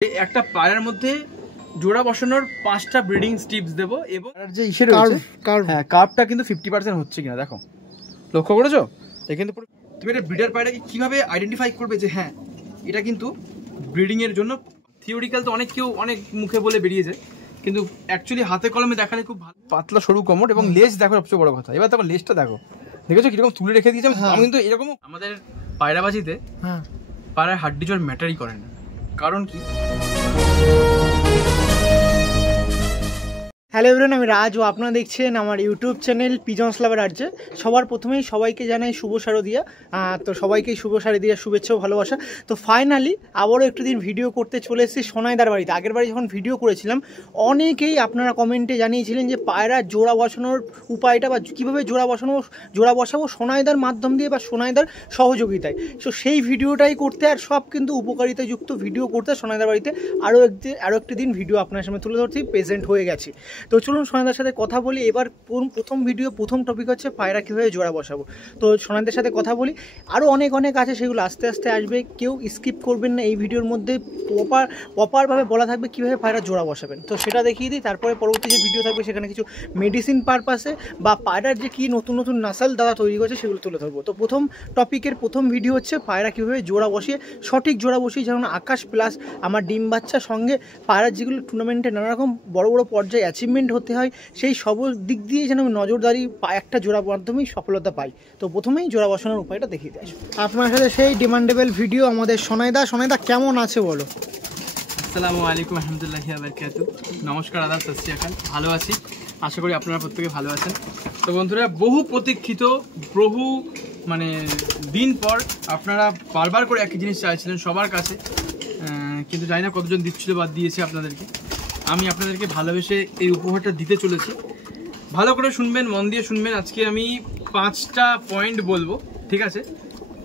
একটা পায়রার মধ্যে জোড়া বসানোর 5টা ব্রিডিং টিপস দেবো এবং যে ইসে রয়েছে হ্যাঁ কার্ভটা কিন্তু 50% হচ্ছে কিনা দেখো, লক্ষ্য করেছো? এখানে তুমি একটা ব্রিডার পায়রাকে কিভাবে আইডেন্টিফাই করবে যে হ্যাঁ এটা কিন্তু ব্রিডিং এর জন্য। থিওরিক্যাল তো অনেক কেউ অনেক মুখে বলে বেরিয়েছে, কিন্তু অ্যাকচুয়ালি হাতে কলমে দেখালে খুব ভালো। পাতলা সরু কোমর এবং লেজ দেখো সবচেয়ে বড় কথা। এবার দেখো লেজটা দেখো, দেখেছো কিরকম তুলে রেখে দিয়েছে। আমি কিন্তু এরকম আমাদের পায়রাবাজিতে পায়রার হাড্ডি জোড় ম্যাটারই করে না। কারণ কি? হ্যালো এভরিওয়ান, আমি রাজ ও আপনারা দেখছেন আমার ইউটিউব চ্যানেল পিজনস লাভার আর্টে। সবার প্রথমেই সবাইকে জানাই শুভ শারদিয়া। তো সবাইকেই শুভ শারদিয়া শুভেচ্ছা ও ভালোবাসা। তো ফাইনালি আবারও একটু দিন ভিডিও করতে চলে এসেছি সোনাইদার বাড়িতে। আগের বাড়ি যখন ভিডিও করেছিলাম অনেকেই আপনারা কমেন্টে জানিয়েছিলেন যে পায়রা জোড়া বসানোর উপায়টা বা কীভাবে জোড়া বসাবো সোনাইদার মাধ্যম দিয়ে বা সোনাইদার সহযোগিতায়। সো সেই ভিডিওটাই করতে আর সব কিন্তু উপকারিতাযুক্ত ভিডিও করতে সোনাইদার বাড়িতে আরও একটি দিন ভিডিও আপনার সামনে তুলে ধরছি, প্রেজেন্ট হয়ে গেছি। তো চলুন সোনাইদার সাথে কথা বলি। এবার প্রথম টপিক হচ্ছে পায়রা কীভাবে জোড়া বসাবো। তো সোনাইদার সাথে কথা বলি। আরও অনেক আছে, সেগুলো আস্তে আস্তে আসবে, কেউ স্কিপ করবেন না। এই ভিডিওর মধ্যে প্রপারভাবে বলা থাকবে কীভাবে পায়রা জোড়া বসাবেন। তো সেটা দেখিয়ে দিই, তারপরে পরবর্তী যে ভিডিও থাকবে সেখানে কিছু মেডিসিন পারপাসে বা পায়রার যে কী নতুন নাসাল দাদা তৈরি করেছে সেগুলো তুলে ধরবো। তো প্রথম ভিডিও হচ্ছে পায়রা কীভাবে জোড়া বসিয়ে সঠিক জোড়া বসিয়ে, যেমন আকাশ প্লাস আমার ডিম বাচ্চার সঙ্গে পায়রার যেগুলো টুর্নামেন্টে নানারকম বড় পর্যায়ে অ্যাচিভমেন্ট হতে হয়, সেই সব দিক দিয়ে যেন আমি নজরদারি একটা জোড়া মাধ্যমেই সফলতা পাই। তো প্রথমেই জোড়া বসানোর উপায়টা দেখিয়ে দেয় আপনার সাথে সেই ডিমান্ডেবল ভিডিও আমাদের সোনাইদা কেমন আছে বলো? আসসালামু আলাইকুম আলহামদুলিল্লাহি ওয়া বারাকাতুহু। নমস্কার, আদাব, সত শ্রী আকাল। ভালো আছি, আশা করি আপনারা প্রত্যেকে ভালো আছেন। তো বন্ধুরা, বহু প্রতীক্ষিত দিন পর আপনারা বারবার করে একই জিনিস চাইছিলেন সবার কাছে, কিন্তু জানি না কতজন দিচ্ছিল বা দিয়েছে আপনাদেরকে। আমি আপনাদেরকে ভালোবেসে এই উপহারটা দিতে চলেছি। ভালো করে শুনবেন, মন দিয়ে শুনবেন। আজকে আমি 5টা পয়েন্ট বলবো, ঠিক আছে?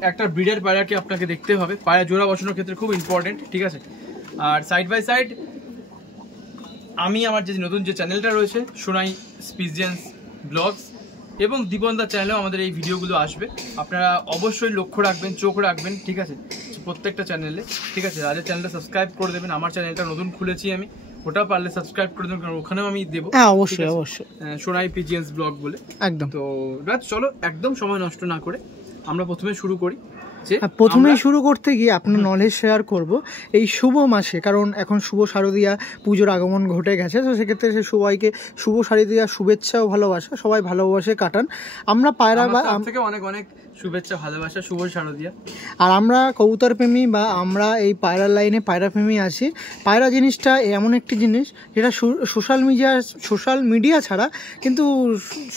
একটা ব্রিডার পায়রাকে আপনাকে দেখতে হবে, পায়রা জোড়া বসানোর ক্ষেত্রে খুব ইম্পর্টেন্ট, ঠিক আছে? আর সাইড বাই সাইড আমি আমার যে নতুন যে চ্যানেলটা রয়েছে সোনাই পিজনস ব্লগস এবং দীপনদার চ্যানেলেও আমাদের এই ভিডিওগুলো আসবে। আপনারা অবশ্যই লক্ষ্য রাখবেন, চোখ রাখবেন, ঠিক আছে? প্রত্যেকটা চ্যানেলে, ঠিক আছে? রাজের চ্যানেলটা সাবস্ক্রাইব করে দেবেন। আমার চ্যানেলটা নতুন খুলেছি আমি, ওটাও পারলে সাবস্ক্রাইব করে দেবেন, কারণ ওখানেও আমি দেবো। হ্যাঁ অবশ্যই সোনাই পিজনস ব্লগ বলে একদম। তো রাজ চলো একদম সময় নষ্ট না করে আমরা প্রথমে শুরু করতে গিয়ে আপনার নলেজ শেয়ার করব এই শুভ মাসে, কারণ এখন শুভ শারদীয়া পুজোর আগমন ঘটে গেছে। তো সেক্ষেত্রে সবাইকে শুভ শারদীয়া শুভেচ্ছা ও ভালোবাসা, সবাই ভালোবাসে কাটান। আমরা পায়রা থেকে অনেক শুভেচ্ছা ভালোবাসা, শুভ শারদীয়া। আর আমরা কবুতর প্রেমী বা আমরা এই পায়রার লাইনে পায়রা প্রেমী আছি। পায়রা জিনিসটা এমন একটি জিনিস যেটা সোশ্যাল মিডিয়া ছাড়া কিন্তু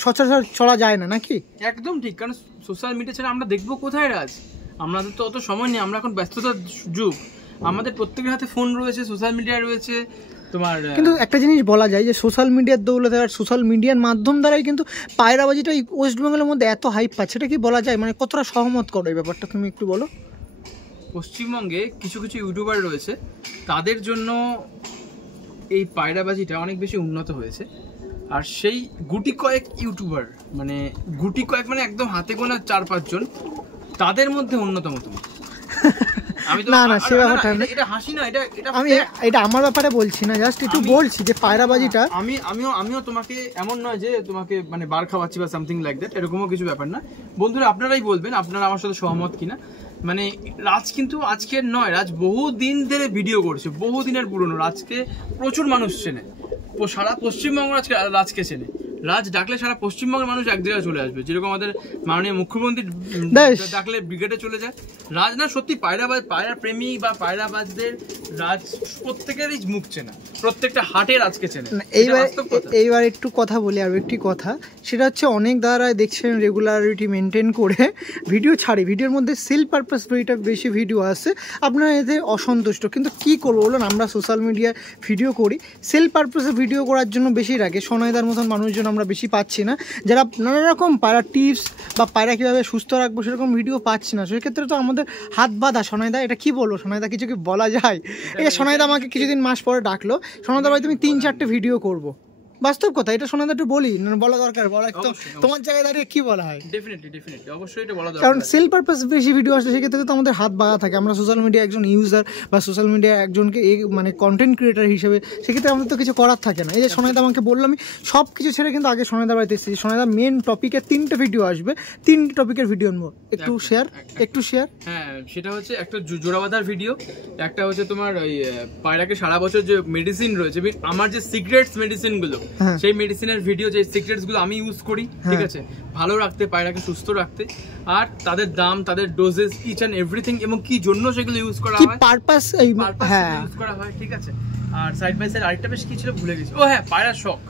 সচরাচর চলা যায় না, নাকি? একদম ঠিক, কারণ সোশ্যাল মিডিয়া ছাড়া আমরা দেখবো কোথায় রাজ? আমাদের তো অত সময় নেই, আমরা এখন ব্যস্ততার যুগ। আমাদের প্রত্যেকের হাতে ফোন রয়েছে, সোশ্যাল মিডিয়া রয়েছে। কিন্তু একটা জিনিস বলা যায় যে সোশ্যাল মিডিয়ার দৌলতে আর সোশ্যাল মিডিয়ার মাধ্যম দ্বারাই কিন্তু পায়রাবাজিটা এই ওয়েস্ট বেঙ্গলের মধ্যে এত হাইপ পাচ্ছে, এটা কি বলা যায়? মানে কতটা সহমত করো এই ব্যাপারটা, তুমি একটু বলো। পশ্চিমবঙ্গে কিছু ইউটিউবার রয়েছে, তাদের জন্য এই পায়রাবাজিটা অনেক বেশি উন্নত হয়েছে। আর সেই গুটি কয়েক ইউটিউবার মানে একদম হাতে গোনা 4-5 জন, তাদের মধ্যে অন্যতম তুমি। এটা আমার ব্যাপারে বলছি না, জাস্ট একটু বলছি যে পায়রাবাজিটা আমিও তোমাকে এমন নয় যে তোমাকে মানে বার খাওয়াচ্ছি বা সামথিং লাইক দ্যাট, এরকমও কিছু ব্যাপার না। বন্ধুরা আপনারাই বলবেন আপনারা আমার সাথে সহমত কিনা। মানে রাজ কিন্তু আজকের নয়, রাজ বহু দিন ধরে ভিডিও করছে, বহু দিনের পুরনো। রাজকে প্রচুর মানুষ চেনে, সারা পশ্চিমবঙ্গ রাজকে চেনে। রাজ ডাকলে সারা পশ্চিমবঙ্গের মানুষ এক জায়গায় চলে আসবে, যেরকম আমাদের মাননীয় মুখ্যমন্ত্রী ডাকলে ব্রিগেডে চলে যায়। রাজ না সত্যি পায়রা প্রেমী বা পায়রাবাজদের রাজ প্রত্যেকেরই মুখ চেনা, প্রত্যেকটা হাটে রাজকে চেনে। এইবার একটু কথা বলি, আর একটি কথা, সেটা হচ্ছে অনেক দ্বারা দেখছেন রেগুলারিটি মেনটেন করে ভিডিও ছাড়ে, ভিডিওর মধ্যে সেল পারপাস বেশি ভিডিও আসে, আপনারা এতে অসন্তুষ্ট। কিন্তু কি করবো বলুন, আমরা সোশ্যাল মিডিয়ায় ভিডিও করি, সেল পারপাসে ভিডিও করার জন্য বেশি রাখে। সোনাইদার মতন মানুষজন আমরা বেশি পাচ্ছি না, যারা নানা রকম পায়রা টিপস বা পায়রা কীভাবে সুস্থ রাখবো সেরকম ভিডিও পাচ্ছি না। সেক্ষেত্রে তো আমাদের হাত বাঁধা। সোনাইদা এটা কি বলবো? সোনাইদা কিছু কি বলা যায়? এই সোনাইদা আমাকে কিছুদিন মাস পরে ডাকলো, সোনাইদা ভাই তুমি 3-4টে ভিডিও করবো। বাস্তব কথা, এটা শোনা একটু বলি, বলা দরকার, বলা একটু অবশ্যই, তোমার জায়গায় দাঁড়িয়ে কি বলা হয়। ডেফিনেটলি অবশ্যই এটা বলা কারণ দরকার। সেল পারপাস বেশি ভিডিও আসলে সেক্ষেত্রে তো আমাদের হাত বাঁধা থাকে। আমরা সোশ্যাল মিডিয়া একজন ইউজার বা সোশ্যাল মিডিয়া একজনকে মানে কন্টেন্ট ক্রিয়েটার হিসেবে সেক্ষেত্রে আমাদের তো কিছু করার থাকে না। এই যে সোনাইদা আমাকে বললো, আমি সব কিছু ছেড়ে কিন্তু আগে সোনাইদা বাড়িতে এসেছি। সোনাইদা মেন টপিকের 3টে ভিডিও আসবে, 3টে টপিকের ভিডিও আনবো, একটু শেয়ার। হ্যাঁ, সেটা হচ্ছে একটা জোড়া বাঁধার ভিডিও, একটা হচ্ছে তোমার ওই পায়রাকে সারা বছর যে মেডিসিন রয়েছে, আমার যে সিক্রেটস মেডিসিন গুলো, সেই মেডিসিনের ভিডিও, যে সিক্রেটস গুলো আমি ইউজ করি, ঠিক আছে, ভালো রাখতে, পায়রাকে সুস্থ রাখতে, আর তাদের দাম, তাদের ডোজেস, ইচ অ্যান্ড এভরিথিং, এবং কি জন্য সেগুলো ইউজ করা হয়, পারপাস ইউজ করা হয়, ঠিক আছে। আর সাইড বাই সাইড আরেকটা বেশ কি ছিল ভুলে গেছি, ও হ্যাঁ, পায়রার শখ।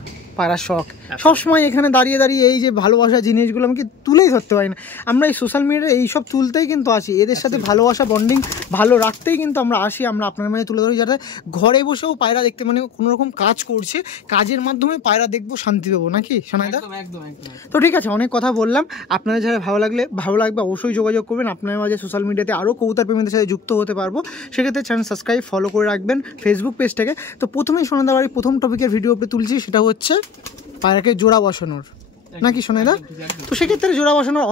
সবসময় এখানে দাঁড়িয়ে দাঁড়িয়ে এই যে ভালোবাসা জিনিসগুলো আমি তুলেই ধরতে পারি না। আমরা এই সোশ্যাল মিডিয়ায় এইসব তুলতেই কিন্তু আসি, এদের সাথে ভালোবাসা বন্ডিং ভালো রাখতেই কিন্তু আমরা আসি, আমরা আপনার মাঝে তুলে ধরি, যাতে ঘরে বসেও পায়রা দেখতে, মানে কোনো রকম কাজ করছে, কাজের মাধ্যমে পায়রা দেখবো, শান্তি দেবো, নাকি সোনাইদা? একদম। তো ঠিক আছে, অনেক কথা বললাম। আপনাদের যারা ভালো লাগবে অবশ্যই যোগাযোগ করবেন। আপনার মাঝে সোশ্যাল মিডিয়াতে আরও কবুতর প্রেমীদের সাথে যুক্ত হতে পারবো, সেক্ষেত্রে চ্যানেল সাবস্ক্রাইব, ফলো করে রাখবেন ফেসবুক পেজটাকে। তো প্রথমেই সোনাইদা বাড়ির প্রথম টপিকের ভিডিও তুলছি, সেটা হচ্ছে পায়রাকে জোড়া বসানোর, নাকি সোনাইদা? তো সেক্ষেত্রে জোড়া বসানোর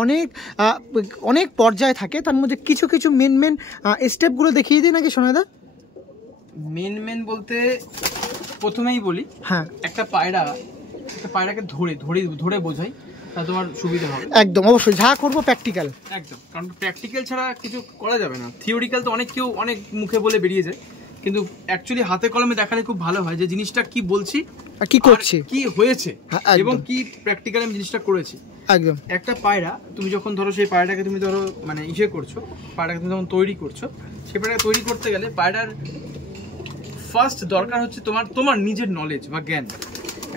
অনেক পর্যায় থাকে, তার মধ্যে কিছু মেন স্টেপগুলো দেখিয়ে দিই, নাকি সোনাইদা? মেন বলতে প্রথমেই বলি, হ্যাঁ, একটা পায়রাকে ধরে বোঝাই, তা তোমার সুবিধা হবে। একদম, অবশ্যই যা করবো প্র্যাকটিক্যাল, একদম, কারণ প্র্যাকটিক্যাল ছাড়া কিছু করা যাবে না। থিওরিক্যাল তো কেউ অনেক মুখে বলে বেরিয়ে যায়, কিন্তু অ্যাকচুয়ালি হাতে কলমে দেখালে খুব ভালো হয় যে জিনিসটা কি বলছি, কি করছি, কি হয়েছে, এবং কি প্র্যাকটিক্যালি আমি জিনিসটা করেছি। একদম। একটা পায়রা তুমি যখন ধরো, সেই পায়রাটাকে তুমি ধরো মানে করছো, পায়রাকে তুমি যখন তৈরি করছো, সেই পায়রাকে তৈরি করতে গেলে পায়রার ফার্স্ট দরকার হচ্ছে তোমার নিজের নলেজ বা জ্ঞান।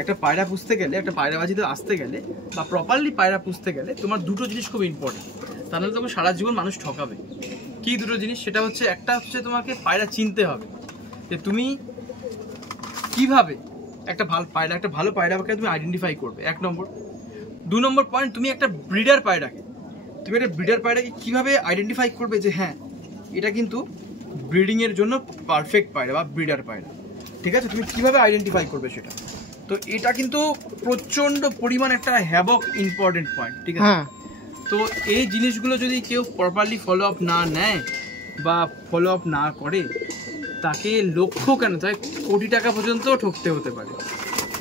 একটা পায়রা পুষতে গেলে, একটা পায়রাবাজিতে আসতে গেলে, বা প্রপারলি পায়রা পুষতে গেলে তোমার দুটো জিনিস খুব ইম্পর্টেন্ট, তাহলে তোমার সারা জীবন মানুষ ঠকাবে। কি দুটো জিনিস? সেটা হচ্ছে, একটা হচ্ছে তোমাকে পায়রা চিনতে হবে, যে তুমি কিভাবে একটা ভালো পায়রাকে তুমি আইডেন্টিফাই করবে, 1 নম্বর। 2 নম্বর পয়েন্ট, তুমি একটা ব্রিডার পায়রাকে কিভাবে আইডেন্টিফাই করবে যে হ্যাঁ, এটা কিন্তু ব্রিডিং এর জন্য পারফেক্ট পায়রা বা ব্রিডার পায়রা, ঠিক আছে? তুমি কিভাবে আইডেন্টিফাই করবে সেটা, তো এটা কিন্তু প্রচন্ড পরিমাণ একটা হ্যাবক ইম্পর্টেন্ট পয়েন্ট, ঠিক আছে? তো এই জিনিসগুলো যদি কেউ প্রপারলি ফলো আপ না নেয় বা ফলো আপ না করে, তাকে লক্ষ কেন, তাই কোটি টাকা পর্যন্ত ঠকতে হতে পারে।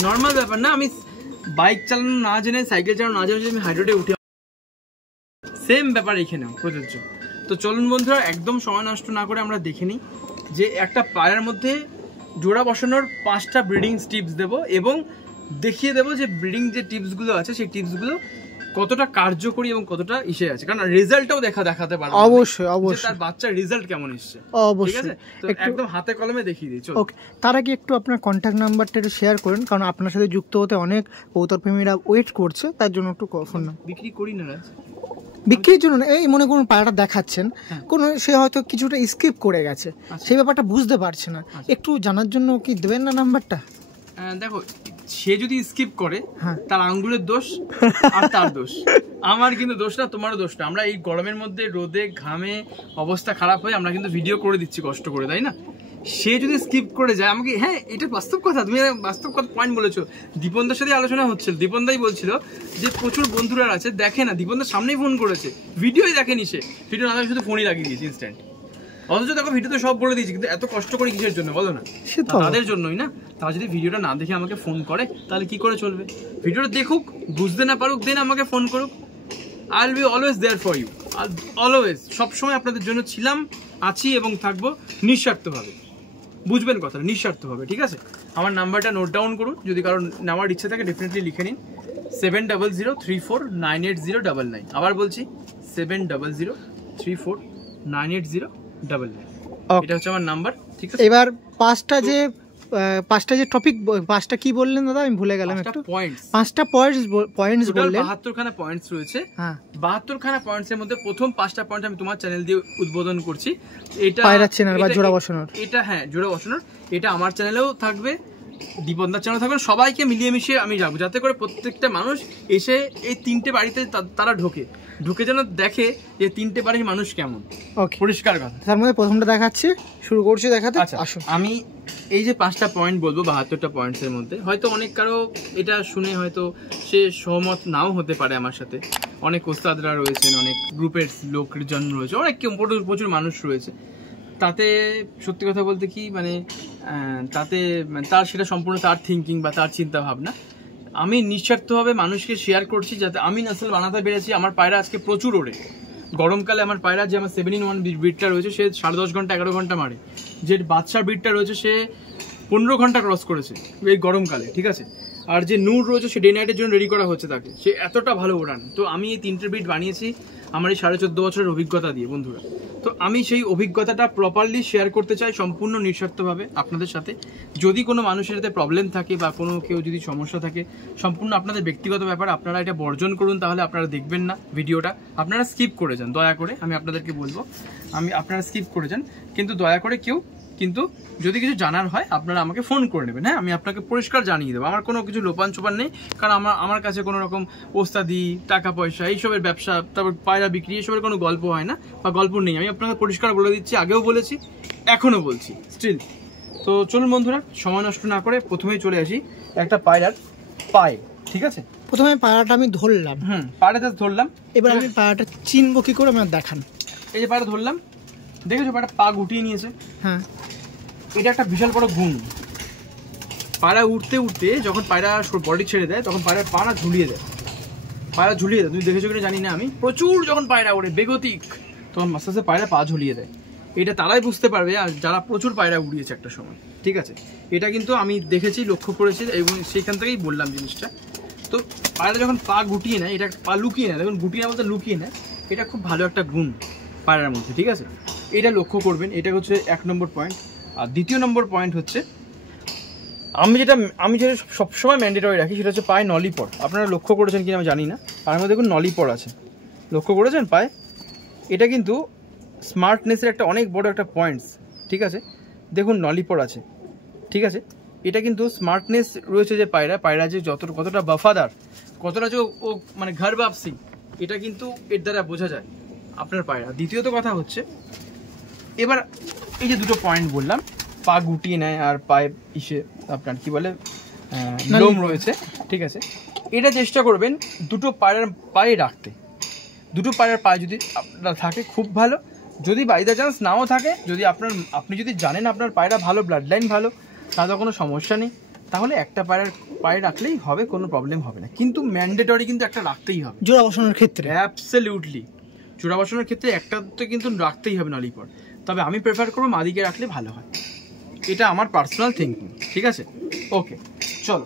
নর্মাল ব্যাপার না। আমি বাইক চালানো না জেনে, সাইকেল চালানো না জেনে আমি হাই রোডে উঠে, সেম ব্যাপার এখানেও প্রযোজ্য। তো চলুন বন্ধুরা, একদম সময় নষ্ট না করে আমরা দেখে নিই যে একটা পায়রার মধ্যে জোড়া বসানোর 5টা ব্রিডিং টিপস দেবো, এবং দেখিয়ে দেবো যে ব্রিডিং যে টিপসগুলো আছে, সেই টিপসগুলো কতটা কার্যকরী এবং কতটা ইসে আছে, কারণ রেজাল্টটাও দেখাতে পারবো অবশ্যই, তার বাচ্চার রেজাল্ট কেমন এসছে, ঠিক আছে? তো একদম হাতে কলমে দেখিয়ে দিই। ওকে, তার আগে একটু আপনার কন্ট্যাক্ট নাম্বারটা একটু শেয়ার করেন, কারণ আপনার সাথে যুক্ত হতে অনেক কবুতর প্রেমীরা ওয়েট করছে, তার জন্য একটু ফোন নাম্বার। বিক্রি করি না রাজ, বিক্রির জন্য এই মনে করুন পায়রাটা দেখাচ্ছেন, কোনো সে হয়তো কিছুটা স্কিপ করে গেছে, সেই ব্যাপারটা বুঝতে পারছে না, একটু জানার জন্য কি দেবেন না নাম্বারটা? দেখো, সে যদি স্কিপ করে, তার আঙ্গুলের দোষ আর তার দোষ, আমার কিন্তু দোষ না, তোমারও দোষ না। আমরা এই গরমের মধ্যে রোদে ঘামে অবস্থা খারাপ হয়ে আমরা কিন্তু ভিডিও করে দিচ্ছি কষ্ট করে, তাই না? সে যদি স্কিপ করে যায় আমাকে, হ্যাঁ এটা বাস্তব কথা, তুমি বাস্তব কথা পয়েন্ট বলেছো। দীপনদার সাথে আলোচনা হচ্ছিল, দীপনদাই বলছিল যে প্রচুর বন্ধুরা আছে দেখে না, দীপনদার সামনেই ফোন করেছে, ভিডিওই দেখেনি, সে ভিডিও না দেখে শুধু ফোনই লাগিয়ে দিয়েছে ইনস্ট্যান্ট। অথচ দেখো ভিডিওতে সব বলে দিয়েছি, কিন্তু এত কষ্ট করে কিসের জন্য বলো না? তাদের জন্যই না। তারা যদি ভিডিওটা না দেখে আমাকে ফোন করে, তাহলে কি করে চলবে? ভিডিওটা দেখুক, বুঝতে না পারুক, দেন আমাকে ফোন করুক। I will be always there for you, always, সবসময় আপনাদের জন্য ছিলাম, আছি এবং থাকবো, নিঃস্বার্থভাবে। বুঝবেন কথা, নিঃস্বার্থভাবে, ঠিক আছে? আমার নাম্বারটা নোট ডাউন করুন, যদি কারণ নেওয়ার ইচ্ছে থাকে ডেফিনেটলি লিখে নিন, 7003498099। আবার বলছি 7003498099। এটা হচ্ছে আমার নাম্বার, ঠিক আছে? এবার পাঁচটা যে টপিক, 5টা কি বললেন দাদা, আমি ভুলে গেলাম একটু। 5টা পয়েন্টস বললেন, 72খানা পয়েন্টস রয়েছে। 72খানা পয়েন্টস এর মধ্যে প্রথম 5টা পয়েন্ট আমি তোমার চ্যানেল দিয়ে উদ্বোধন করছি। এটা পায়রা চেনার বা জোড়া বসানোর, এটা হ্যাঁ, জোড়া বসানোর, এটা আমার চ্যানেলেও থাকবে, দীপনদার চ্যানেল থাকবেন, সবাইকে মিলিয়ে মিশিয়ে আমি যাবো, যাতে করে প্রত্যেকটা মানুষ এসে এই 3টে বাড়িতে তারা ঢুকে যেন দেখে যে 3টে বাড়ির মানুষ কেমন। ওকে, পরিষ্কার কথা। তার মধ্যে প্রথমটা দেখাচ্ছি, শুরু করছি দেখাতে। আচ্ছা, আমি এই যে 5টা পয়েন্ট বলবো, 72টা পয়েন্টসের মধ্যে হয়তো অনেক কারো এটা শুনে হয়তো সে সহমত নাও হতে পারে আমার সাথে। অনেক ওস্তাদরা রয়েছেন, অনেক গ্রুপের লোকজন রয়েছে, অনেক প্রচুর মানুষ রয়েছে। তাতে সত্যি কথা বলতে কি মানে তাতে তার সেটা সম্পূর্ণ তার থিঙ্কিং বা তার চিন্তা ভাবনা। আমি নিঃস্বার্থভাবে মানুষকে শেয়ার করছি, যাতে আমি নাসল বানাতে পেরেছি। আমার পায়রা আজকে প্রচুর ওড়ে। গরমকালে আমার পায়রা যে আমার 7-in-1 ব্রিডটা রয়েছে সে 10.5 ঘন্টা 11 ঘন্টা মারে। যে বাচ্চার ব্রিডটা রয়েছে সে 15 ঘন্টা ক্রস করেছে এই গরমকালে, ঠিক আছে। আর যে নূর রয়েছে সে ডে নাইটের জন্য রেডি করা হচ্ছে তাকে, সে এতটা ভালো ওড়ান। তো আমি এই 3টে ব্রিড বানিয়েছি আমার এই 14.5 বছরের অভিজ্ঞতা দিয়ে বন্ধুরা। তো আমি সেই অভিজ্ঞতাটা প্রপারলি শেয়ার করতে চাই সম্পূর্ণ নিঃস্বার্থভাবে আপনাদের সাথে। যদি কোনো মানুষের সাথে প্রবলেম থাকে বা কোনো কেউ যদি সমস্যা থাকে, সম্পূর্ণ আপনাদের ব্যক্তিগত ব্যাপার, আপনারা এটা বর্জন করুন। তাহলে আপনারা দেখবেন না ভিডিওটা, আপনারা স্কিপ করে যান দয়া করে, আমি আপনাদেরকে বলবো। আপনারা স্কিপ করে যান, কিন্তু দয়া করে কেউ, কিন্তু যদি কিছু জানার হয় আপনারা আমাকে ফোন করে নেবেন। হ্যাঁ, আমি আপনাকে পরিষ্কার জানিয়ে দেবো। আমার কোনো কিছু লোপান চোপান নেই, কারণ আমার কাছে কোনো রকম ওস্তাদি, টাকা পয়সা, এইসবের ব্যবসা, তারপর পায়রা বিক্রি, এসবের কোনো গল্প হয় না বা গল্প নেই। আমি আপনাকে পরিষ্কার বলে দিচ্ছি, আগেও বলেছি, এখনও বলছি স্টিল। তো চলুন বন্ধুরা, সময় নষ্ট না করে প্রথমেই চলে আসি একটা পায়রার পায়ে, ঠিক আছে। প্রথমে পায়রাটা আমি ধরলাম, পায়রাটা ধরলাম। এবার আমি পায়রাটা চিনবো কি করে আমার দেখান। এই যে পায়রা ধরলাম, দেখেছো পায়রা পা গুটিয়ে নিয়েছে। হ্যাঁ, এটা একটা বিশাল বড় গুণ। পায়রা উঠতে উঠতে যখন পায়রা বডি ছেড়ে দেয় তখন পায়রার পা না ঝুলিয়ে দেয়, পায়রা ঝুলিয়ে দেয়। তুমি দেখেছো কিনা জানি না আমি, প্রচুর যখন পায়রা ওড়ে বেগতিক তখন আস্তে আস্তে পায়রা পা ঝুলিয়ে দেয়। এটা তারাই বুঝতে পারবে আর যারা প্রচুর পায়রা উড়িয়েছে একটা সময়, ঠিক আছে। এটা কিন্তু আমি দেখেছি, লক্ষ্য করেছি, এবং সেখান থেকেই বললাম জিনিসটা। তো পায়রা যখন পা গুটিয়ে নেয়, এটা পা লুকিয়ে নেয়, দেখুন গুটিয়ে না বলতে লুকিয়ে নেয়, এটা খুব ভালো একটা গুণ পায়রার মধ্যে, ঠিক আছে। এটা লক্ষ্য করবেন, এটা হচ্ছে 1 নম্বর পয়েন্ট। আর 2য় নম্বর পয়েন্ট হচ্ছে আমি যেটা সবসময় ম্যান্ডেটরি রাখি, সেটা হচ্ছে পায়ে নলিপট। আপনারা লক্ষ্য করেছেন কিনা আমি জানি না, পায়ের মধ্যে দেখুন নলিপট আছে, লক্ষ্য করেছেন পায়ে। এটা কিন্তু স্মার্টনেসের একটা অনেক বড় একটা পয়েন্টস, ঠিক আছে। দেখুন নলিপট আছে, ঠিক আছে। এটা কিন্তু স্মার্টনেস রয়েছে যে পায়রা যে কতটা বাফাদার, কতটা যে ও মানে ঘর বাপসি, এটা কিন্তু এর দ্বারা বোঝা যায় আপনার পায়রা। দ্বিতীয়ত কথা হচ্ছে, এবার এই যে 2টো পয়েন্ট বললাম, পা গুটিয়ে নেয় আর পায়ে আপনার কি বলে লোম রয়েছে, ঠিক আছে। এটা চেষ্টা করবেন 2টো পায়রার পায়ে রাখতে। 2টো পায়রার পায়ে যদি আপনার থাকে খুব ভালো। যদি বাই দ্য চান্স নাও থাকে, যদি আপনি যদি জানেন আপনার পায়রা ভালো, ব্লাড লাইন ভালো, তাহলে কোনো সমস্যা নেই, তাহলে একটা পায়রার পায়ে রাখলেই হবে, কোনো প্রবলেম হবে না। কিন্তু ম্যান্ডেটরি কিন্তু একটা রাখতেই হবে জোড়া বসানোর ক্ষেত্রে। অ্যাবসলিউটলি, জোড়া বসানোর ক্ষেত্রে একটা তো কিন্তু রাখতেই হবে নলিপট। তবে আমি প্রেফার করবো মাদিকে রাখলে ভালো হয়, এটা আমার পার্সোনাল থিঙ্কিং, ঠিক আছে। ওকে, চলো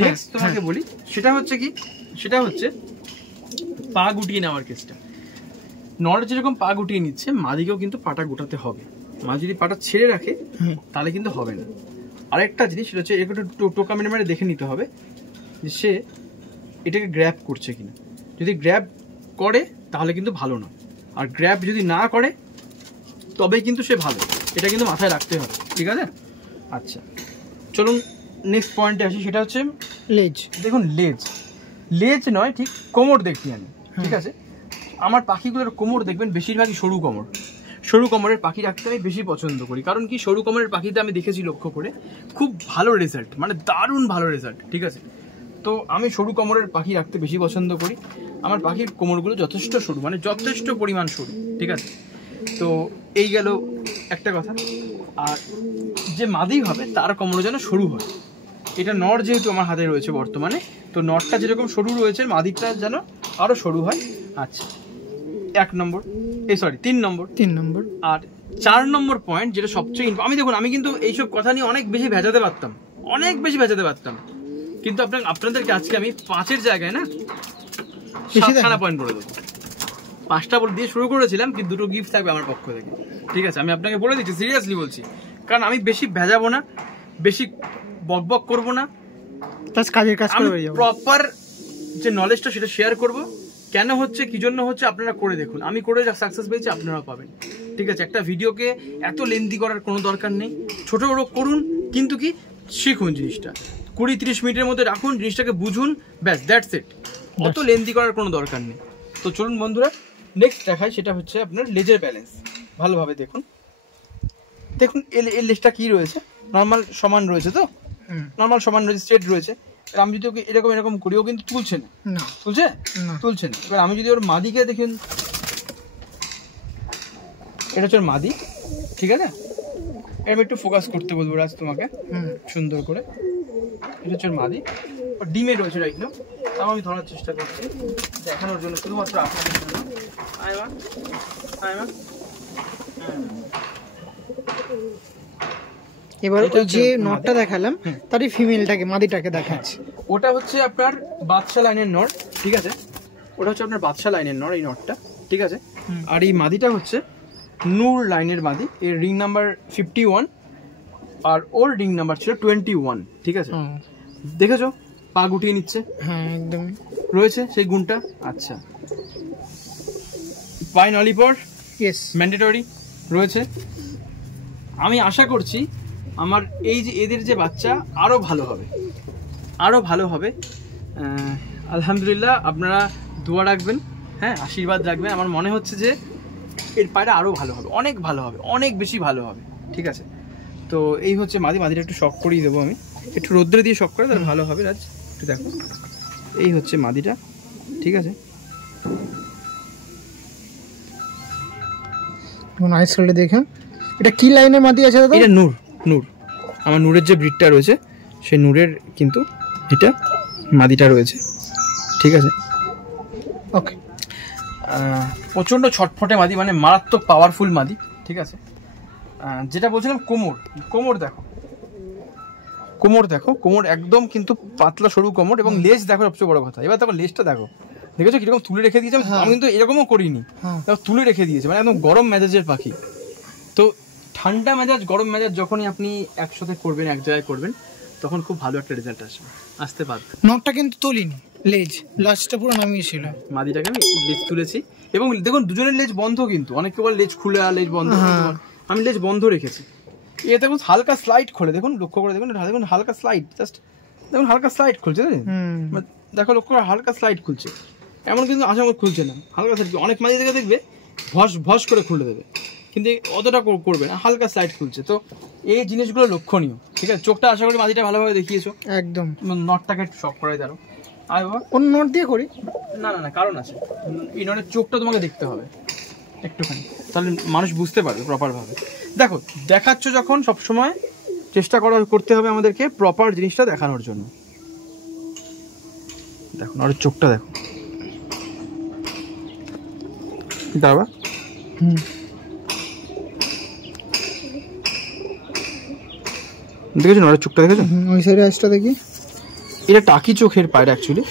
নেক্সট তোমাকে বলি, সেটা হচ্ছে পা গুটিয়ে নেওয়ার কেসটা। নর যেরকম পা গুটিয়ে নিচ্ছে, মাদিকেও কিন্তু পাটা গোটাতে হবে। মা যদি পাটা ছেড়ে রাখে তাহলে কিন্তু হবে না। আরেকটা জিনিস সেটা হচ্ছে একটু টোকা মেরে দেখে নিতে হবে যে সে এটাকে গ্র্যাব করছে কিনা। যদি গ্র্যাব করে তাহলে কিন্তু ভালো না, আর গ্র্যাব যদি না করে তবেই কিন্তু সে ভালো। এটা কিন্তু মাথায় রাখতে হবে, ঠিক আছে। আচ্ছা, চলুন নেক্সট পয়েন্টে আসি, সেটা হচ্ছে লেজ। দেখুন লেজ নয়, ঠিক কোমর দেখি আমি, ঠিক আছে। আমার পাখিগুলোর কোমর দেখবেন বেশিরভাগই সরু কোমরের পাখি রাখতে আমি বেশি পছন্দ করি। কারণ কি, সরু কোমরের পাখিতে আমি দেখেছি লক্ষ্য করে খুব ভালো রেজাল্ট, মানে দারুণ ভালো রেজাল্ট, ঠিক আছে। তো আমি সরু কোমরের পাখি রাখতে বেশি পছন্দ করি। আমার পাখির কোমরগুলো যথেষ্ট সরু, মানে যথেষ্ট পরিমাণ সরু, ঠিক আছে। তো এই গেল একটা কথা। আর যে মাদি হবে তার কোমর যেন সরু হয়। এটা নর যেহেতু আমার হাতে রয়েছে বর্তমানে, তো নরটা যেরকম সরু রয়েছে মাদিটা যেন আরও সরু হয়। আচ্ছা, 1 নম্বর, 3 নম্বর। আর 4 নম্বর পয়েন্ট যেটা সবচেয়ে আমি কিন্তু এইসব কথা নিয়ে অনেক বেশি ভেজাতে পারতাম, কিন্তু আপনাদেরকে আজকে আমি 5-এর জায়গায় না 7খানা পয়েন্ট করে দেবো। 5টা দিয়ে শুরু করেছিলাম, কিন্তু 2টো গিফট থাকবে আমার পক্ষ থেকে, ঠিক আছে। আমি আপনাকে বলে দিচ্ছি, সিরিয়াসলি বলছি, কারণ আমি বেশি ভেজাবো না, বেশি বকবক করবো না, কাজের কাজ করে যাবো। প্রপার যে নলেজটা সেটা শেয়ার করবো, কেন হচ্ছে কি জন্য হচ্ছে আপনারা করে দেখুন। আমি করে সাকসেস পেয়েছি, আপনারাও পাবেন, ঠিক আছে। একটা ভিডিওকে এত লেন্দি করার কোনো দরকার নেই, ছোট বড় করুন, কিন্তু কি শিখুন জিনিসটা, 20-30 মিনিটের মধ্যে রাখুন, জিনিসটাকে বুঝুন, ব্যাস, দ্যাটস ইট। অত লেন্দি করার কোনো দরকার নেই। তো চলুন বন্ধুরা, নেক্সট দেখাই, সেটা হচ্ছে আপনার লেজের ব্যালেন্স। ভালোভাবে দেখুন, দেখুন এর লেজটা কী রয়েছে, নর্মাল সমান রয়েছে, তো নর্মাল সমান রয়েছে, স্ট্রেট রয়েছে। আমি যদি ওকে এরকম এরকম করি, ও কিন্তু তুলছে না, তুলছে না। এবার আমি যদি ওর মাদিকে দেখুন, এটা হচ্ছে ওর মাদি, ঠিক আছে? এবার একটু ফোকাস করতে বলবো রাজ তোমাকে সুন্দর করে। এটা হচ্ছে ওর মাদি, ওর ডিমে রয়েছে রাইট না, তাও আমি ধরার চেষ্টা করছি দেখানোর জন্য, শুধুমাত্র আপনাদের জন্য। এবার ওই যে নটটা দেখালাম তারই ফিমেলটাকে, মাদিটাকে দেখাচ্ছি। ওটা হচ্ছে আপনার বাদশা লাইনের নর, ঠিক আছে? ওটা হচ্ছে আপনার বাদশা লাইনের নর, এই নটটা, ঠিক আছে? আর এই মাদিটা হচ্ছে নূর লাইনের মাদি, এর রিং নাম্বার 51 আর ওর রিং নাম্বার ছিল 21, ঠিক আছে? দেখেছো পা গুটিয়ে নিচ্ছে, হ্যাঁ একদম রয়েছে সেই গুণটা। আচ্ছা, পাইন অলিপর ইয়েস ম্যান্ডেটরি রয়েছে। আমি আশা করছি আমার এই যে এদের যে বাচ্চা আরও ভালো হবে, আরও ভালো হবে। আলহামদুলিল্লাহ, আপনারা দোয়া রাখবেন, হ্যাঁ আশীর্বাদ রাখবেন। আমার মনে হচ্ছে যে এর পায়রা আরও ভালো হবে, অনেক ভালো হবে, অনেক বেশি ভালো হবে, ঠিক আছে? তো এই হচ্ছে মাদিটা একটু শক করিয়ে দেবো আমি, একটু রোদ্রে দিয়ে শক করে, তাহলে ভালো হবে। রাজ একটু দেখো, এই হচ্ছে মাদিটা, ঠিক আছে? নাইস করে দেখুন। এটা কি লাইনের মাদি আছে দাদা? এটা নূর, আমার নূরের যে ব্রিডটা রয়েছে সেই নূরের কিন্তু এটা মাদিটা রয়েছে, ঠিক আছে? ওকে, প্রচণ্ড ছটফটে মাদি, মানে মারাত্মক পাওয়ারফুল মাদি, ঠিক আছে? যেটা বলছিলাম, কোমর দেখো, কোমর একদম কিন্তু পাতলা সরু কোমর, এবং লেজ দেখো সবচেয়ে বড় কথা। এবার দেখো লেজটা দেখেছো কিরকম তুলে রেখে দিয়েছে? আমি কিন্তু এরকমও করিনি, তুলে রেখে দিয়েছে, মানে একদম গরম মেজাজের পাখি। তো ঠান্ডা মেজাজ গরম মেজাজ যখনই আপনি একসাথে করবেন, এক জায়গায় করবেন, তখন খুব ভালো একটা রেজাল্ট আসতে পারবে। নখটা কিন্তু তুলিনি, লেজ লাস্টটা পুরো নামিয়েছিল। মাদিটাকে আমি লেজ তুলেছি, এবং দেখুন দুজনের লেজ বন্ধ, কিন্তু অনেকে বলে লেজ খুলে আর লেজ বন্ধ, আমি লেজ বন্ধ রেখেছি। এ দেখুন হালকা স্লাইড খোলে, দেখুন লক্ষ্য করে দেখুন, দেখুন হালকা স্লাইড, জাস্ট দেখুন হালকা স্লাইড খুলছে, দেখো লক্ষ্য করে হালকা স্লাইড খুলছে, এমন কিন্তু আশামত খুলছে না, হালকা স্লাইড। অনেক মাঝে থেকে দেখবে ভস করে খুলে দেবে, কিন্তু অতটা করবে না, হালকা স্লাইড খুলছে। তো এই জিনিসগুলো লক্ষণীয়, ঠিক আছে? চোখটা আশা করি মাদিটা ভালোভাবে দেখিয়েছো, একদম। নটটাকে একটু শক করাই দাঁড়ো, আর বাবা অন্য নট দিয়ে করি না, কারণ আছে, এই নটের চোখটা তোমাকে দেখতে হবে একটুখানি, তাহলে মানুষ বুঝতে পারবে প্রপারভাবে। দেখো দেখাচ্ছ যখন, সবসময় চেষ্টা করতে হবে আমাদেরকে প্রপার জিনিসটা দেখানোর জন্য। দেখো নটের চোখটা দেখো, দাঁড়া, দেখেছো নটের চোখটা, দেখেছো? ওই সাইডে আইসটা দেখি, এটা টাকি চোখের পায়রা অ্যাকচুয়ালি।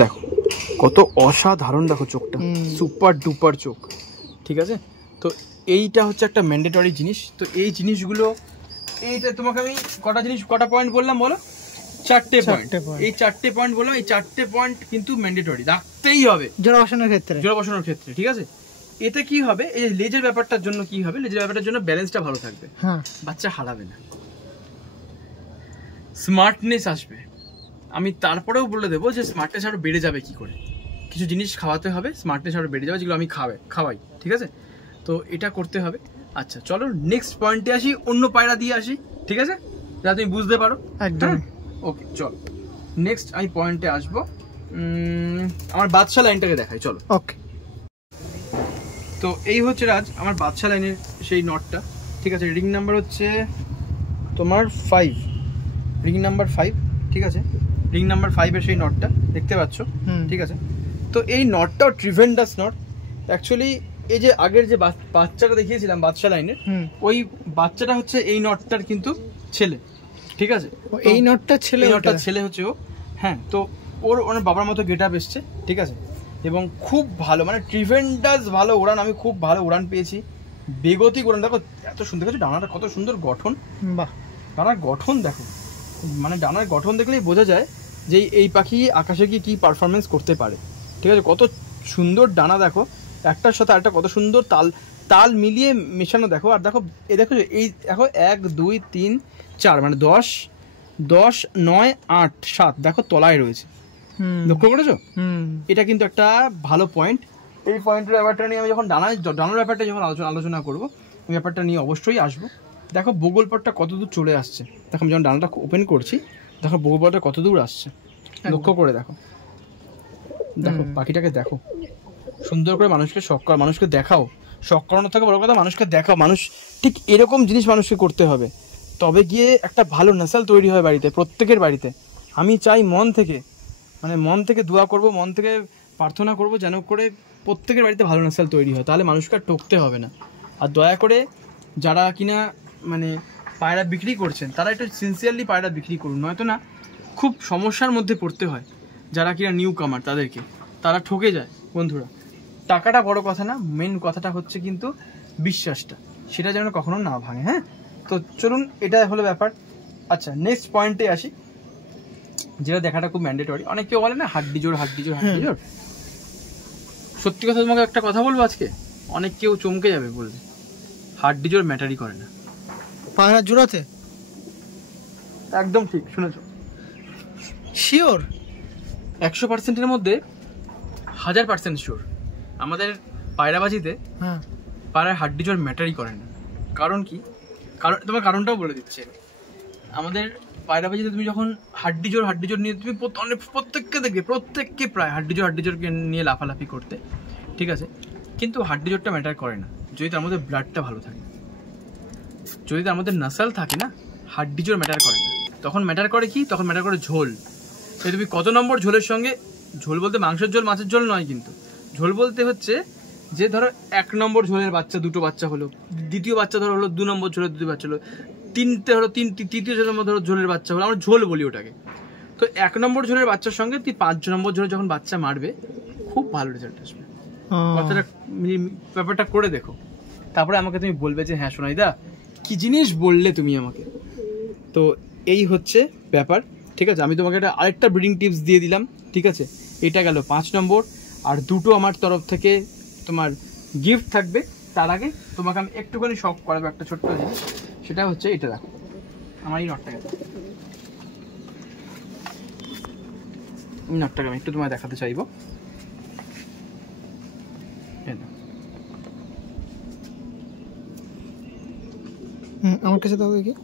দেখো কত অসাধারণ, দেখো চোখটা সুপার ডুপার চোখ, ঠিক আছে? তো এইটা হচ্ছে একটা ম্যান্ডেটরি জিনিস। তো এই জিনিসগুলো, এইটা তোমাকে আমি কটা পয়েন্ট বললাম বলো? 4টে পয়েন্ট। এই 4টে পয়েন্ট বললাম, এই 4টে পয়েন্ট কিন্তু ম্যান্ডেটরি রাখতেই হবে জোড়া বসানোর ক্ষেত্রে, ঠিক আছে? এতে কি হবে, এই লেজের ব্যাপারটার জন্য কি হবে, লেজের ব্যাপারটার জন্য ব্যালেন্সটা ভালো থাকবে, বাচ্চা হারাবে না, স্মার্টনেস আসবে। আমি তারপরেও বলে দেবো যে স্মার্টনেস আরো বেড়ে যাবে কি করে, কিছু জিনিস খাওয়াতে হবে, স্মার্টনেস আরো বেড়ে যাবে, যেগুলো আমি খাওয়াই, ঠিক আছে? তো এটা করতে হবে। আচ্ছা চলো নেক্সট পয়েন্টে আসি, অন্য পায়রা দিয়ে আসি, ঠিক আছে, যাতে তুমি বুঝতে পারো একদম। ওকে চলো নেক্সট আমি পয়েন্টে আসবো, আমার বাদশা লাইনটাকে দেখাই, চলো। ওকে, তো এই হচ্ছে রাজ আমার বাদশা লাইনের সেই নটটা, ঠিক আছে? রিং নাম্বার হচ্ছে তোমার 5, রিং নাম্বার 5, ঠিক আছে? রিং নাম্বার 5-এর সেই নটটা দেখতে পাচ্ছ, ঠিক আছে? তো এই নটটাও ট্রিভেন্ডাস নট অ্যাকচুয়ালি। এই যে আগের যে বাচ্চাটা দেখিয়েছিলাম বাদশা লাইনের, ওই বাচ্চাটা হচ্ছে এই নটটার কিন্তু ছেলে, ঠিক আছে? এই নটটা ছেলে হচ্ছে ও, হ্যাঁ। তো ওর বাবার মতো গেট আপ এসছে, ঠিক আছে? এবং খুব ভালো, মানে ট্রিভেন্ডাস ভালো উড়ান, আমি খুব ভালো উড়ান পেয়েছি, বেগতিক উড়ান। দেখো এত সুন্দর, দেখো ডানাটা কত সুন্দর গঠন, বাহ ডানার গঠন দেখো, মানে ডানার গঠন দেখলেই বোঝা যায় যে এই পাখি আকাশে গিয়ে কী পারফরমেন্স করতে পারে, ঠিক আছে? কত সুন্দর ডানা দেখো, একটার সাথে আরেকটা কত সুন্দর তাল তাল মিলিয়ে মেশানো দেখো। আর দেখো দেখো এই দেখো 1 2 3 4 মানে 10 10 9 8 7 দেখো তলায় রয়েছে, লক্ষ্য করেছো? এটা কিন্তু একটা ভালো পয়েন্ট। এই পয়েন্টের ব্যাপারটা নিয়ে আমি যখন ডানার ব্যাপারটা যখন আলোচনা করবো, এই ব্যাপারটা নিয়ে অবশ্যই আসবো। দেখো বগল পাটটা কত দূর চলে আসছে, দেখো আমি যখন ডানাটা ওপেন করছি দেখো বগল পাটটা কত দূর আসছে, লক্ষ্য করে দেখো। দেখো পাখিটাকে দেখো, সুন্দর করে মানুষকে শখ করা, মানুষকে দেখাও, শখ করানোর থেকে বড় কথা মানুষকে দেখাও। মানুষ ঠিক এরকম জিনিস মানুষকে করতে হবে, তবে গিয়ে একটা ভালো নেশাল তৈরি হয় বাড়িতে, প্রত্যেকের বাড়িতে। আমি চাই মন থেকে দোয়া করব, মন থেকে প্রার্থনা করব যেন করে প্রত্যেকের বাড়িতে ভালো নেশাল তৈরি হয়, তাহলে মানুষকে আর টকতে হবে না। আর দয়া করে যারা কিনা মানে পায়রা বিক্রি করছেন তারা একটু সিনসিয়ারলি পায়রা বিক্রি করুন, নয়তো না খুব সমস্যার মধ্যে পড়তে হয় যারা কিনা নিউ কামার, তারা ঠকে যায় বন্ধুরা। টাকাটা বড় কথা না, মেন কথাটা হচ্ছে কিন্তু বিশ্বাসটা, সেটা যেন কখনো না ভাঙে। হ্যাঁ, তো চলুন, এটা হলো ব্যাপার। আচ্ছা, নেক্সট পয়েন্টে আসি, যেটা দেখাটা খুব ম্যান্ডেটরি। অনেক কেউ বলে না হাড্ডি জোর। সত্যি কথা তোমাকে একটা কথা বলবো আজকে, অনেক কেউ চমকে যাবে বললে, হাড্ডি জোর ম্যাটারই করে না পায়রা জোড়াতে। একদম ঠিক শুনেছো, শিওর 100%-এর মধ্যে 1000% শিওর। আমাদের পায়রাবাজিতে পায়রার হাড্ডি জোর ম্যাটারই করে না। কারণ কি? তোমার কারণটাও বলে দিচ্ছে। আমাদের পায়রাবাজিতে তুমি যখন হাড্ডি জোর নিয়ে তুমি প্রত্যেককে প্রায় হাড্ডি জোরকে নিয়ে লাফালাফি করতে, ঠিক আছে, কিন্তু হাড্ডি জোরটা ম্যাটার করে না যদি তার মধ্যে ব্লাডটা ভালো থাকে, যদি তার মধ্যে নাসাল থাকে না, হাড্ডি জোর ম্যাটার করে না। তখন ম্যাটার করে কি? তখন ম্যাটার করে ঝোল। তাই তুমি কত নম্বর ঝোলের সঙ্গে, ঝোল বলতে মাংসের ঝোল মাছের ঝোল নয়, কিন্তু ঝোল বলতে হচ্ছে যে ধরো 1 নম্বর ঝোলের বাচ্চা 2টো বাচ্চা হলো, দ্বিতীয় বাচ্চা ধরো হলো 2 নম্বর ঝোলের 2 বাচ্চা হলো, তৃতীয় নম্বর ধরো ঝোলের বাচ্চা হলো, আমরা ঝোল বলি ওটাকে। তো 1 নম্বর ঝোলের বাচ্চার সঙ্গে 5 নম্বর ঝোলে যখন বাচ্চা মারবে, খুব ভালো রেজাল্ট আসবে। কথাটা ব্যাপারটা করে দেখো, তারপরে আমাকে তুমি বলবে যে হ্যাঁ সোনাইদা কি জিনিস বললে তুমি আমাকে। তো এই হচ্ছে ব্যাপার, ঠিক আছে। আমি তোমাকে আরেকটা ব্রিডিং টিপস দিয়ে দিলাম, ঠিক আছে। এটা গেল 5 নম্বর, আর 2টো আমার তরফ থেকে তোমার গিফট থাকবে। তার আগে তোমাকে আমি একটুখানি শখ করাবো একটা ছোট্ট জিনিস, সেটা হচ্ছে এটা দেখো, আমার এই নটটাকে আমি একটু তোমায় দেখাতে চাইবো। আমার কাছে দাও দেখি।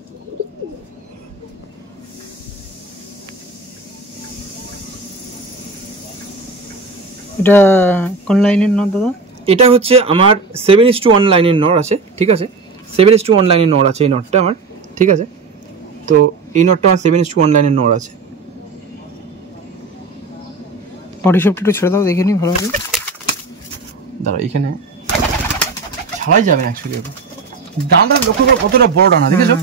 এটা কোন লাইনের নর দাদা? এটা হচ্ছে আমার 7:1 লাইনের নর আছে, ঠিক আছে। 7:1 লাইনের নর আছে এই নটটা আমার, ঠিক আছে। তো এই নটটা আমার 7:1 লাইনের নর আছে। বডি শেপটা একটু ছেড়ে দাও দেখে নি ভালোভাবে। দাঁড়া, এখানে ছাড়াই যাবে অ্যাকচুয়ালি। ওটা ডানা লক্ষ্য করো কতটা বড় ডানা, দেখেছো?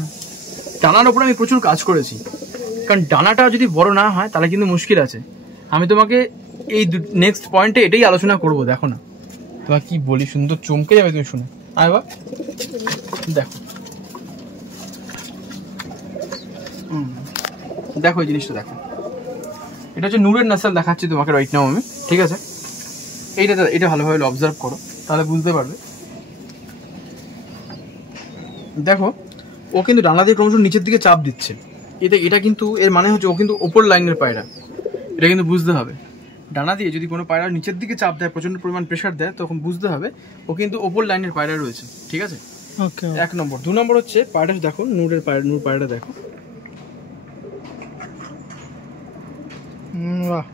ডানার উপরে আমি প্রচুর কাজ করেছি, কারণ ডানাটা যদি বড় না হয় তাহলে কিন্তু মুশকিল আছে। আমি তোমাকে এই নেক্সট পয়েন্টে এটাই আলোচনা করব। দেখো না তোমার কি বলি, সুন্দর চমকে যাবে তুমি শুনে। আবার দেখো, দেখো এই জিনিসটা দেখো, এটা হচ্ছে নূরের নাসাল দেখাচ্ছি তোমাকে রাইট নাও আমি, ঠিক আছে। এটা ভালোভাবে অবজার্ভ করো, তাহলে বুঝতে পারবে। দেখো ও কিন্তু ডানা দিয়ে ক্রমশ নিচের দিকে চাপ দিচ্ছে, এটা কিন্তু এর মানে হচ্ছে ও কিন্তু ওপর লাইনের পায়রা, এটা কিন্তু বুঝতে হবে। ডানা দিয়ে যদি কোনো পায়রা নিচের দিকে চাপ দেয়, প্রচন্ড পরিমাণ প্রেশার দেয়, তখন বুঝতে হবে ও কিন্তু ওপর লাইনের পায়রা রয়েছে, ঠিক আছে। ওকে, 1 নম্বর। 2 নম্বর হচ্ছে পায়রাটা দেখো, নূর পায়রাটা দেখো, বাহ,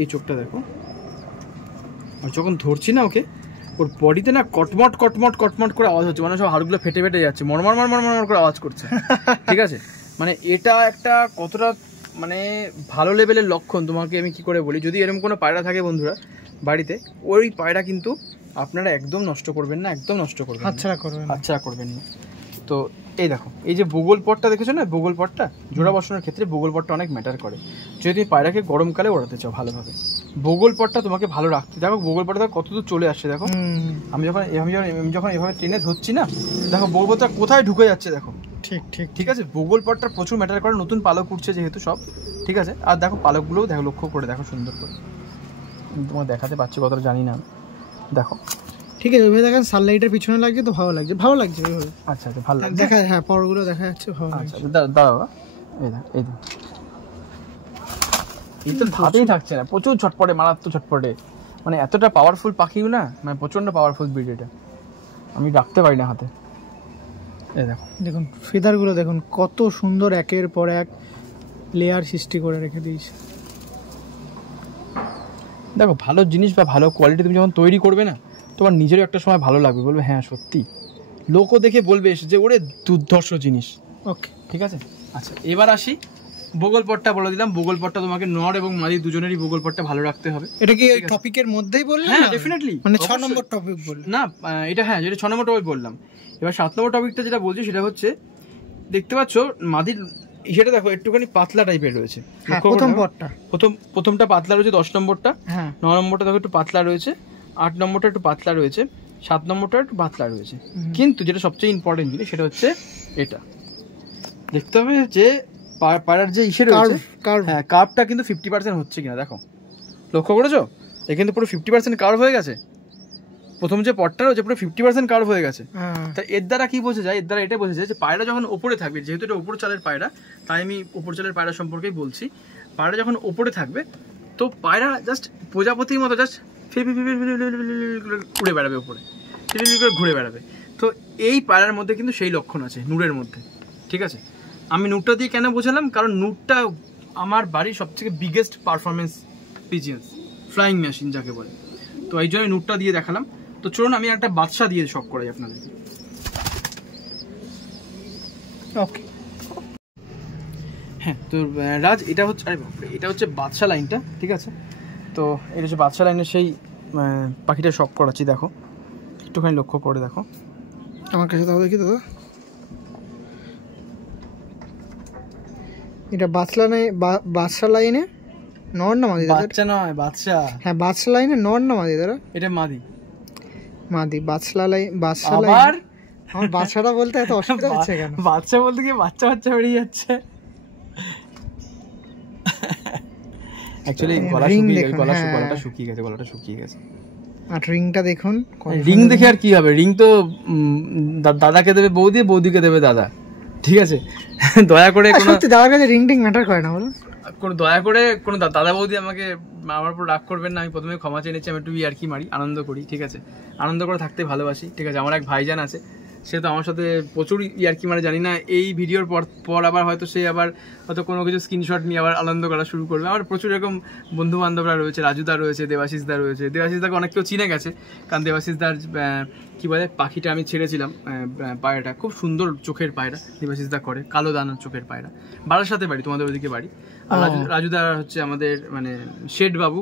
এই চোখটা দেখো। আর যখন ধরছি না ওকে, ওর বডিতে না কটমট করে আওয়াজ হচ্ছে, মানে সব হাড়গুলো ফেটে যাচ্ছে, মরমর করে আওয়াজ করছে, ঠিক আছে। মানে এটা একটা কতটা মানে ভালো লেভেলের লক্ষণ তোমাকে আমি কি করে বলি। যদি এরকম কোনো পায়রা থাকে বন্ধুরা বাড়িতে, ওই পায়রা কিন্তু আপনারা একদম নষ্ট করবেন না, হাতছাড়া করবেন না। তো এই দেখো, এই যে বগল পটটা দেখেছো না, বগল পটটা জোড়া বসানোর ক্ষেত্রে বগল পটটা অনেক ম্যাটার করে। যদি তুমি পায়রাকে গরমকালে ওড়াতে চাও ভালোভাবে, বগল পটটা তোমাকে ভালো রাখতে। দেখো বগল পটটা কতদূর চলে আসছে, দেখো। আমি যখন এভাবে টেনে ধরছি না, দেখো বগল পটটা কোথায় ঢুকে যাচ্ছে, দেখো। ঠিক আছে, বগল পটটা প্রচুর ম্যাটার করে। নতুন পালক উঠছে যেহেতু সব, ঠিক আছে। আর দেখো পালকগুলোও দেখো, লক্ষ্য করে দেখো সুন্দর করে, তোমাকে দেখাতে পারছি কতটা জানি না, দেখো ঠিক আছে ওইভাবে দেখেন, সানলাইটের পিছনে লাগছে তো ভালো লাগছে, ভালো লাগছে ওইভাবে। আচ্ছা আচ্ছা ভালো লাগছে, দেখা হ্যাঁ পরগুলো দেখা যাচ্ছে ভালো আচ্ছা লাগছে। দাঁড়াও, এই তো ধাতেই থাকছে না, প্রচুর ছটপটে, মারাত্মক ছটপটে, মানে এতটা পাওয়ারফুল পাখিও না, মানে প্রচন্ড পাওয়ারফুল ব্রিড এটা, আমি রাখতে পারি না হাতে। এই দেখো, দেখুন ফেদারগুলো দেখুন কত সুন্দর, একের পর এক লেয়ার সৃষ্টি করে রেখে দিয়েছে। দেখো ভালো জিনিস বা ভালো কোয়ালিটি তুমি যখন তৈরি করবে না, তোমার নিজেরও একটা সময় ভালো লাগবে, বলবে হ্যাঁ সত্যি, লোকও দেখে বলবে যে ওরে দুর্ধর্ষ জিনিস। ওকে ঠিক আছে, আচ্ছা এবার আসি বগল পটটা বলে দিলাম। বগল পটটা তোমাকে নর এবং মাদি দুজনেরই বগল পটটা ভালো রাখতে হবে। এটা কি এই টপিকের মধ্যেই বললেন? হ্যাঁ ডেফিনেটলি, মানে 6 নম্বর টপিক বললেন না এটা, হ্যাঁ যেটা 6 নম্বর টপিক বললাম। এবার 7 নম্বর টপিকটা যেটা বলছি সেটা হচ্ছে, দেখতে পাচ্ছ মাদির সেটা দেখো একটুখানি পাতলা টাইপের রয়েছে। প্রথম পটটা, প্রথমটা পাতলা রয়েছে, 10 নম্বরটা, হ্যাঁ 9 নম্বরটা দেখো একটু পাতলা রয়েছে, 8 নম্বরটা একটু পাতলা রয়েছে, 7 নম্বরটা একটু পাতলা রয়েছে। কিন্তু যেটা সবচেয়ে ইম্পর্টেন্ট জিনিস সেটা হচ্ছে এটা দেখতে হবে যে পাড়ার যে ইসে রয়েছে, হ্যাঁ কার্ভটা কিন্তু 50% হচ্ছে কিনা দেখো, লক্ষ্য করেছো? এখানে পুরো 50% কার্ভ হয়ে গেছে। প্রথম যে পটটা রয়েছে পুরো 50% কার্ভ হয়ে গেছে। তা এর দ্বারা কি বোঝা যায়? এর দ্বারা এটা বোঝা যায় যে পায়রা যখন ওপরে থাকবে, যেহেতু এটা ওপর চালের পায়রা, তাই আমি ওপর চালের পায়রা সম্পর্কেই বলছি। পায়রা যখন ওপরে থাকবে তো পায়রা জাস্ট প্রজাপতির মতো জাস্ট উড়ে বেড়াবে, ওপরে ঘুরে বেড়াবে। তো এই পায়রার মধ্যে কিন্তু সেই লক্ষণ আছে নূরের মধ্যে। ঠিক আছে, আমি নূরটা দিয়ে কেন বোঝালাম? কারণ নূরটা আমার বাড়ির সবথেকে বিগেস্ট পারফরমেন্স পিজিয়ন্স, ফ্লাইং মেশিন যাকে বলে, তো এই জন্য নূরটা দিয়ে দেখালাম। তো চলুন আমি একটা বাদশা দিয়ে শখ করাই আপনাদেরকে। ওকে হ্যাঁ, তো রাজ এটা হচ্ছে, আরে বাপরে, এটা হচ্ছে বাদশা লাইনটা। ঠিক আছে, তো এটা হচ্ছে বাদশা লাইনের সেই পাখিটা শখ করাচ্ছি। দেখো একটুখানি লক্ষ্য করে দেখো আমার কাছে, তাহলে দেখি দাদা, এটা বাদশা লাইনে নর না মাদি? বাচ্চা নয়, বাদশা। হ্যাঁ বাদশা লাইনে নর না মাদি দাদা? এটা মাদি। বাদশা লাইন আবার আমার বাচ্চাটা বলতে এত অসুবিধা হচ্ছে কেন? বাচ্চা বলতে কি বাচ্চা বেরিয়ে যাচ্ছে। অ্যাকচুয়ালি গলাটা শুকিয়ে গেছে। আর রিংটা দেখুন, রিং দেখে আর কি হবে? রিং তো দাদাকে দেবে বৌদি, বৌদিকে দেবে দাদা। ঠিক আছে, দয়া করে সত্যি দাদার কাছে রিং টিং ম্যাটার করে না বলো? দয়া করে কোনো দাদা বৌদি আমাকে আমার উপর রাগ করবেন না। আমি প্রথমে ক্ষমা চেয়ে নিচ্ছি, আমি একটু ইয়ার্কি মারি, আনন্দ করি। ঠিক আছে, আনন্দ করে থাকতে ভালোবাসি। ঠিক আছে, আমার এক ভাইজান আছে, সে তো আমার সাথে প্রচুর ইয়ার্কি মারে। জানি না এই ভিডিওর পর আবার হয়তো সে আবার হয়তো কোনো কিছু স্ক্রিনশট নিয়ে আবার আনন্দ করা শুরু করবে। আমার প্রচুর এরকম বন্ধু বান্ধবরা রয়েছে, রাজুদা রয়েছে, দেবাশিসদা রয়েছে। দেবাশিসদাকে অনেক কেউ চিনে গেছে, কারণ দেবাশিসদার কি বলে পাখিটা আমি ছেড়েছিলাম, পায়রাটা খুব সুন্দর চোখের পায়রা দেবাশিসদা করে, কালো দানার চোখের পায়রা। বাড়ার সাথে বাড়ি, তোমাদের ওদিকে বাড়ি। আর রাজুদা হচ্ছে আমাদের মানে শেঠ বাবু,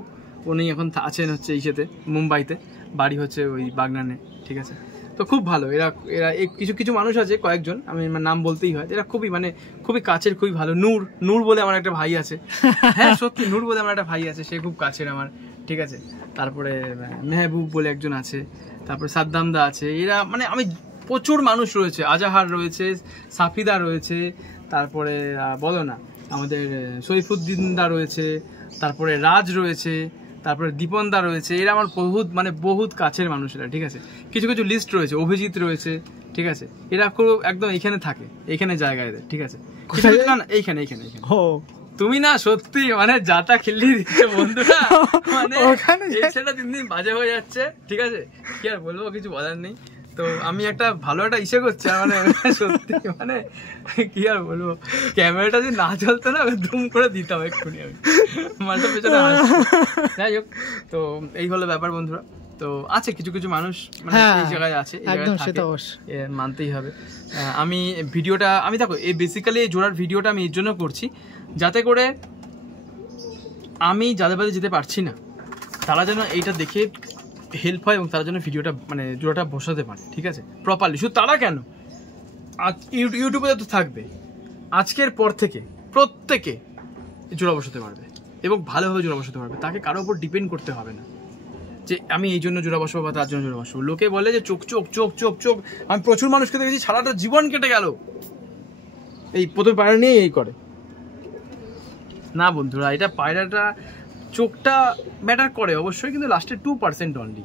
উনি এখন আছেন হচ্ছে ইসেতে, মুম্বাইতে, বাড়ি হচ্ছে ওই বাগনানে। ঠিক আছে, তো খুব ভালো এরা। কিছু মানুষ আছে কয়েকজন, আমি নাম বলতেই হয়, এরা খুবই কাছের, খুবই ভালো। নূর বলে আমার একটা ভাই আছে। হ্যাঁ সত্যি, নূর বলে আমার একটা ভাই আছে, সে খুব কাছের আমার। ঠিক আছে, তারপরে মেহবুব বলে একজন আছে, তারপরে সাদ্দামদা আছে। এরা মানে আমি প্রচুর মানুষ রয়েছে, আজাহার রয়েছে, সাফিদা রয়েছে, তারপরে বলো না আমাদের সৈফুদ্দিনদা রয়েছে, তারপরে রাজ রয়েছে, তারপরে দীপনদা রয়েছে। এরা আমার বহুত কাছের মানুষেরা। ঠিক আছে, কিছু লিস্ট রয়েছে, অভিজিৎ রয়েছে। ঠিক আছে, এরা খুব একদম এইখানে থাকে, এইখানে জায়গায় এদের। ঠিক আছে, না এইখানে তুমি না সত্যি মানে যাতা খিল্লি দিচ্ছে বন্ধুরা, মানে সেটা দিন দিন বাজে হয়ে যাচ্ছে। ঠিক আছে, কি আর বলবো, কিছু বলার নেই। তো আমি একটা ভালো একটা ইসে করছি, মানে সত্যি মানে কি আর বলবো, ক্যামেরাটা যদি না চলতো না ধুম করে দিতাম এক্ষুনি আমি, মানে পেছনে যাই হোক। তো এই হলো ব্যাপার বন্ধুরা। তো আছে কিছু মানুষ মানে এই জায়গায় আছে, মানতেই হবে। আমি ভিডিওটা দেখো এই বেসিক্যালি এই জোড়ার ভিডিওটা আমি এর জন্য করছি, যাতে করে আমি যাদের বাড়ি যেতে পারছি না তারা যেন এইটা দেখে হেল্প হয় এবং তারা যেন ভিডিওটা মানে জোড়াটা বসাতে পারে। ঠিক আছে, প্রপারলি। শুধু তারা কেন, ইউটিউবে তো থাকবে, আজকের পর থেকে প্রত্যেকে জোড়া বসাতে পারবে এবং ভালোভাবে জোড়া বসাতে পারবে। তাকে কারোর উপর ডিপেন্ড করতে হবে না যে আমি এই জন্য জোড়া বসাবো বা তার জন্য জোড়া বসাবো। লোকে বলে যে চোখ চোখ চোখ চোখ চোখ, আমি প্রচুর মানুষকে দেখেছি সারাটা জীবন কেটে গেল এই প্রথম পায়রা নিয়ে এই করে। না বন্ধুরা, এটা পায়রাটা চোখটা ম্যাটার করে অবশ্যই, কিন্তু লাস্টে 2% অনলি,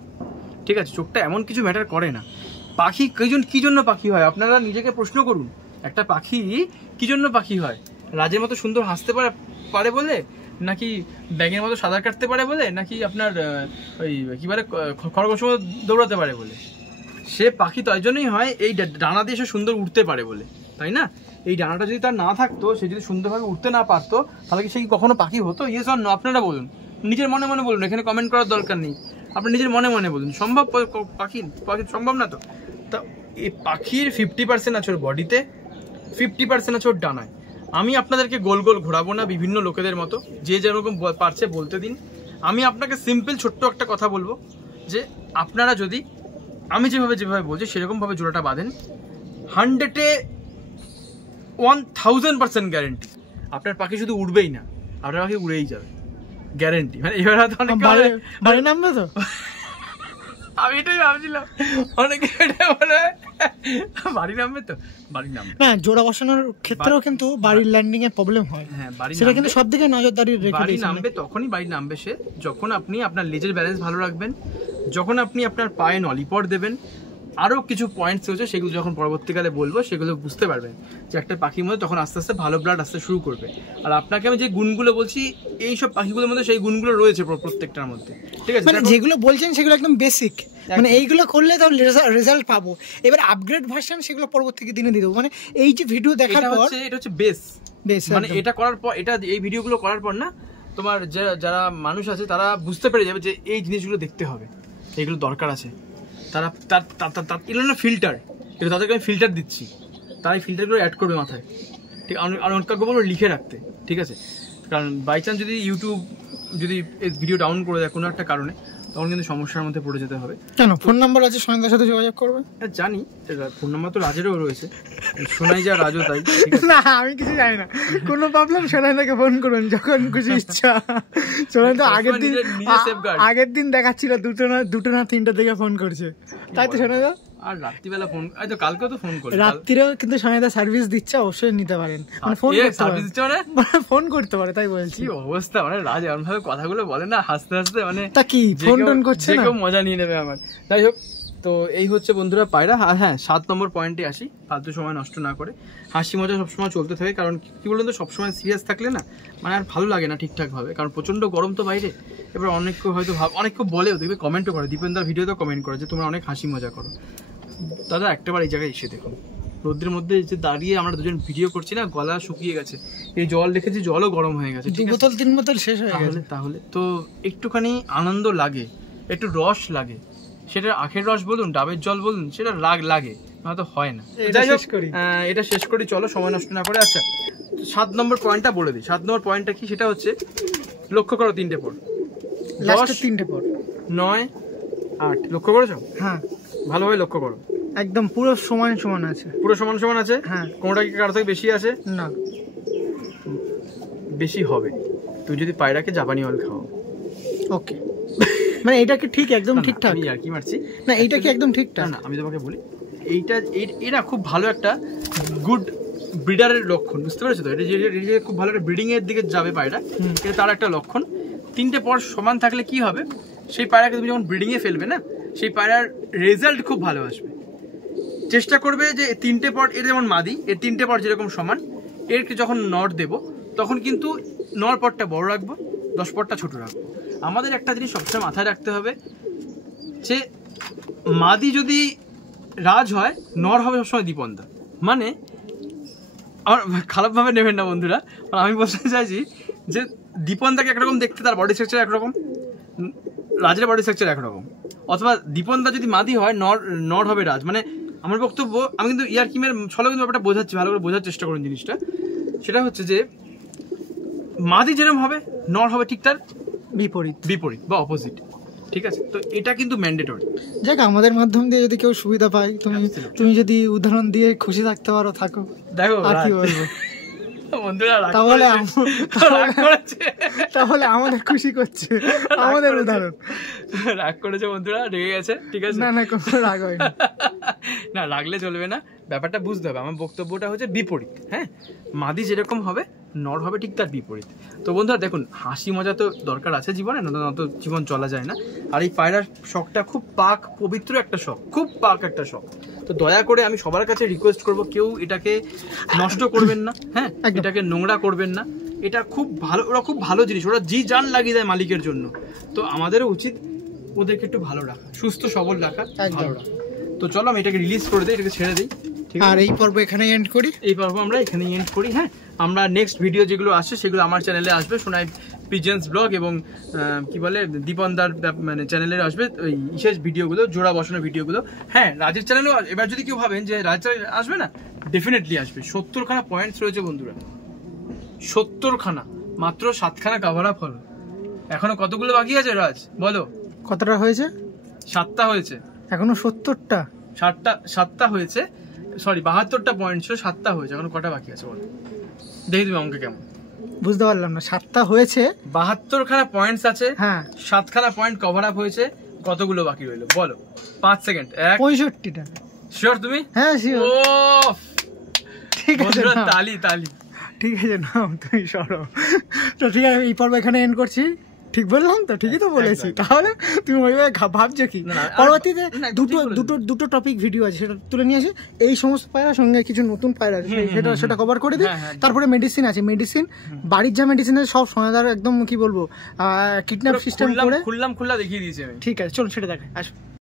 ঠিক আছে? চোখটা এমন কিছু ম্যাটার করে না। পাখি কী জন্য পাখি হয় আপনারা নিজেকে প্রশ্ন করুন। একটা পাখি কী জন্য পাখি হয়? রাজের মতো সুন্দর হাসতে পারে বলে, নাকি ব্যাঙের মতো সাঁতার কাটতে পারে বলে, নাকি আপনার ওই কী বলে খরগোশের মতো দৌড়াতে পারে বলে? সে পাখি তো এই জন্যই হয় এই ডানা দিয়ে সে সুন্দর উঠতে পারে বলে, তাই না? এই ডানাটা যদি তার না থাকতো, সে যদি সুন্দরভাবে উঠতে না পারতো, তাহলে কি সে কি কখনো পাখি হতো? ইয়েস অর নো আপনারা বলুন, নিজের মনে মনে বলুন, এখানে কমেন্ট করার দরকার নেই, আপনি নিজের মনে মনে বলুন। সম্ভব? পাখি সম্ভব না তো। তা এই পাখির 50% আছে ওর বডিতে, 50% আছে ওর ডানায়। আমি আপনাদেরকে গোল গোল ঘোরাবো না বিভিন্ন লোকেদের মতো, যে যেরকম পারছে বলতে দিন। আমি আপনাকে সিম্পল ছোট্ট একটা কথা বলবো, যে আপনারা যদি আমি যেভাবে বলছি সেরকমভাবে জোড়াটা বাঁধেন, 100-এ 1000% গ্যারেন্টি আপনার পাখি শুধু উড়বেই না, আপনার পাখি উড়েই যাবে, গ্যারেন্টি। মানে এবার হয়তো অনেক বাড়ি নামবে তো, আমি এটাই ভাবছিলাম, অনেকে এটা বলে বাড়ি নামবে তো, বাড়ি নামবে না। জোড়া বসানোর ক্ষেত্রেও কিন্তু বাড়ির ল্যান্ডিং এ প্রবলেম হয়। হ্যাঁ, বাড়ি সেটা কিন্তু সব দিকে নজরদারি রেখে বাড়ি নামবে। তখনই বাড়ি নামবে সে যখন আপনি আপনার লেজের ব্যালেন্স ভালো রাখবেন, যখন আপনি আপনার পায়ে নলিপট দেবেন, আরও কিছু পয়েন্টস রয়েছে, সেগুলো যখন পরবর্তীকালে বলবো সেগুলো বুঝতে পারবেন যে একটা পাখির মধ্যে তখন আস্তে আস্তে ভালো ব্লাড আসতে শুরু করবে। আর আপনাকে আমি যে গুণগুলো বলছি, এই সব পাখিগুলোর মধ্যে সেই গুণগুলো রয়েছে প্রত্যেকটার মধ্যে, ঠিক আছে? মানে যেগুলো বলছেন সেগুলো একদম বেসিক, মানে এইগুলো করলে তাহলে রেজাল্ট পাবো। এবার আপগ্রেড ভার্সন সেগুলো পরবর্তী দিনে দিয়ে দেবো। মানে এই যে ভিডিও দেখার পর এটা হচ্ছে বেস, মানে এটা করার পর, এটা এই ভিডিওগুলো করার পর না, তোমার যারা মানুষ আছে তারা বুঝতে পেরে যাবে যে এই জিনিসগুলো দেখতে হবে, এইগুলো দরকার আছে। তারা এগুলো না ফিল্টার, এটা তাদেরকে আমি ফিল্টার দিচ্ছি, তারা এই ফিল্টারগুলো অ্যাড করবে মাথায়, ঠিক? আর অনেককে বলবো লিখে রাখতে, ঠিক আছে? কারণ বাই চান্স যদি ইউটিউব যদি ভিডিও ডাউন করে দেয় কোনো একটা কারণে, তখন কিন্তু সমস্যার মধ্যে পড়ে যেতে হবে। কেন? ফোন নাম্বার আছে, সোনাইদার সাথে যোগাযোগ করবে। জানি ফোন নাম্বার তো রাজেরও রয়েছে, সোনাই যা রাজও তাই। না, আমি কিছু জানি না, কোনো প্রবলেম সোনাইদাকে ফোন করুন যখন খুশি ইচ্ছা। সোনাইদা আগের দিন দেখাচ্ছিল দুটো না তিনটা থেকে ফোন করছে, তাই তো সোনাইদা? আর রাত্রিবেলা ফোন, তো কালকেও তো ফোন করে, রাত্রিরেও কিন্তু সোনাইদা সার্ভিস দিচ্ছে, অবশ্যই নিতে পারেন। মানে ফোন সার্ভিস দিচ্ছে, মানে ফোন করতে পারে, তাই বলছি। কি অবস্থা, মানে রাজ এমন ভাবে কথাগুলো বলে না, হাসতে হাসতে, মানে তা কি ফোন টোন করছে না, কেউ মজা নিয়ে নেবে আমার। যাই হোক, তো এই হচ্ছে বন্ধুরা পায়রা। হ্যাঁ, 7 নম্বর পয়েন্টে আসি, ফালতু সময় নষ্ট না করে হাসি মজা সবসময় চলতে থাকে। কারণ কি বলুন তো, সবসময় সিরিয়াস থাকলে না মানে আর ভালো লাগে না ঠিকঠাক ভাবে, কারণ প্রচন্ড গরম তো বাইরে। এবার অনেকে হয়তো অনেকে বলেও, দেখবে কমেন্টও করে, দীপেন্দার ভিডিওতে কমেন্ট করে যে তোমরা অনেক হাসি মজা করো। দাদা একটাবার এই জায়গায় এসে দেখুন, রোদ্রের মধ্যে যে দাঁড়িয়ে আমরা দুজন ভিডিও করছি না, গলা শুকিয়ে গেছে, এই জল রেখেছি, জলও গরম হয়ে গেছে, 2 বোতল 3 বোতল শেষ হয়ে গেছে। তাহলে তো একটুখানি আনন্দ লাগে, একটু রস লাগে, সেটা আখের রস বলুন, ডাবের জল বলুন, সেটা লাগে, নয়তো হয় না। এটা শেষ করি, চলো সময় নষ্ট না করে। আচ্ছা, 7 নম্বর পয়েন্টটা বলে দিই। 7 নম্বর পয়েন্টটা কি, সেটা হচ্ছে লক্ষ্য করো 3টে পর, 10 3টে পর, 9 8 লক্ষ্য করেছো? হ্যাঁ, ভালোভাবে লক্ষ্য করো, একদম পুরো সমান আছে, পুরো সমান আছে। হ্যাঁ, কোনটা কি কারো থেকে বেশি আছে? না, বেশি হবে তুই যদি পায়রাকে জাপানি অয়েল খাও। ওকে, মানে এটা কি ঠিক, একদম ঠিকঠাক? আমি আর কি মারছি না, এইটা কি একদম ঠিকঠাক? না, আমি তোমাকে বলি, এটা খুব ভালো একটা গুড ব্রিডারের লক্ষণ, বুঝতে পেরেছো তো? এটা যে খুব ভালো একটা ব্রিডিং এর দিকে যাবে পায়রা, এটা তার একটা লক্ষণ। 3টে পর সমান থাকলে কি হবে, সেই পায়রাকে তুমি যখন ব্রিডিং এ ফেলবে না, সেই পায়রার রেজাল্ট খুব ভালো আসবে। চেষ্টা করবে যে 3টে পর, এর যেমন মাদি, এর 3টে পর যেরকম সমান, এর যখন নর দেব তখন কিন্তু নর পরটা বড় রাখবো, 10 পরটা ছোট রাখবো। আমাদের একটা জিনিস সবসময় মাথায় রাখতে হবে, যে মাদি যদি রাজ হয়, নর হবে সবসময় দীপন্দা। মানে আমার খারাপভাবে নেবেন না বন্ধুরা, আমি বলতে চাইছি যে দীপন্দাকে একরকম দেখতে, তার বডি স্ট্রাকচার একরকম, রাজের বডি স্ট্রাকচার একরকম। অথবা দীপন্দা যদি মাদি হয়, নর হবে রাজ। মানে আমার বক্তব্য, আমি কিন্তু ইয়ারকিমের ছলে কিন্তু ব্যাপারটা বোঝাচ্ছি, ভালো করে বোঝার চেষ্টা করুন জিনিসটা। সেটা হচ্ছে যে মাদি যেরকম হবে, নর হবে ঠিক তার বিপরীত বা অপোজিট, ঠিক আছে? তো এটা কিন্তু ম্যান্ডেটরি। যাক, আমাদের মাধ্যম দিয়ে যদি কেউ সুবিধা পায়, তুমি যদি উদাহরণ দিয়ে খুশি থাকতে পারো, থাকো। দেখো আর কি বলবো, বন্ধুরা তাহলে রাগ করেছে, তাহলে আমাদের খুশি করছে, আমাদের উদাহরণ। রাগ করেছে বন্ধুরা, রেগে গেছে, ঠিক আছে? না না, কোনো রাগ হয়নি। না, রাগলে চলবে না, ব্যাপারটা বুঝতে হবে। আমার বক্তব্যটা হচ্ছে বিপরীত। হ্যাঁ, মাদি যেরকম হবে নর হবে ঠিক তার বিপরীত। তো বন্ধুরা দেখুন, হাসি মজা তো দরকার আছে জীবনে, না তো জীবন চলা যায় না। আর এই পায়রার শখটা খুব পাক পবিত্র একটা শখ, খুব পাক একটা শখ। তো দয়া করে আমি সবার কাছে রিকোয়েস্ট করব, কেউ এটাকে নষ্ট করবেন না। হ্যাঁ, এটাকে নোংরা করবেন না। এটা খুব ভালো, ওরা খুব ভালো জিনিস, ওরা জি জান লাগিয়ে দেয় মালিকের জন্য। তো আমাদেরও উচিত ওদেরকে একটু ভালো রাখা, সুস্থ সবল রাখা, ভালো রাখা। তো চলো আমি এটাকে রিলিজ করে দিই, এটাকে ছেড়ে দিই। আর এই পর্ব এখানে এন্ড করি, এই পর্ব আমরা এখানে এন্ড করি। হ্যাঁ, আমরা নেক্সট ভিডিও যেগুলো আসছে সেগুলো আমার চ্যানেলে আসবে, সোনাই পিজেন্স ব্লগ, এবং কি বলে দীপনদার মানে চ্যানেলে আসবে ওই বিশেষ ভিডিওগুলো, জোড়া বসানোর ভিডিওগুলো। হ্যাঁ, রাজের চ্যানেলেও। এবার যদি কেউ ভাবেন যে রাজ চ্যানেলে আসবে না, ডেফিনেটলি আসবে। 70খানা পয়েন্টস রয়েছে বন্ধুরা, 70খানা, মাত্র 7খানা কভার আপ হলো। এখনো কতগুলো বাকি আছে রাজ, বলো? কতটা হয়েছে? 7টা হয়েছে এখনো 70টা, 7টা হয়েছে, সরি 72টা পয়েন্ট ছিল, 7টা হয়েছে, এখন কটা বাকি আছে বলো দেখি তুমি অঙ্কে কেমন? বুঝতে পারলাম না। 7টা হয়েছে, 72খানা পয়েন্টস আছে, হ্যাঁ 7খানা পয়েন্ট কভার আপ হয়েছে, কতগুলো বাকি রইলো বলো? 5 সেকেন্ড। 65টা। শিওর তুমি? হ্যাঁ শিওর। ও ঠিক আছে, তালি তালি। ঠিক আছে, না তুমি সরো। তো ঠিক আছে, এই পর্ব এখানে এন্ড করছি। ঠিক বললাম তো? ঠিকই তো বলেছি। তাহলে তুমি ওইভাবে ভাবছো কি? পরবর্তীতে দুটো টপিক ভিডিও আছে, সেটা তুলে নিয়ে আসি। এই সমস্ত পায়রার সঙ্গে কিছু নতুন পায়রা আছে, সেটা কভার করে দিই। তারপরে মেডিসিন আছে, মেডিসিন বাড়ির যা মেডিসিন আছে সব সোনাদার একদম কি বলবো কিডন্যাপ সিস্টেম করে খুললাম দেখিয়ে দিয়েছি আমি। ঠিক আছে, চলো সেটা দেখাই, আসো।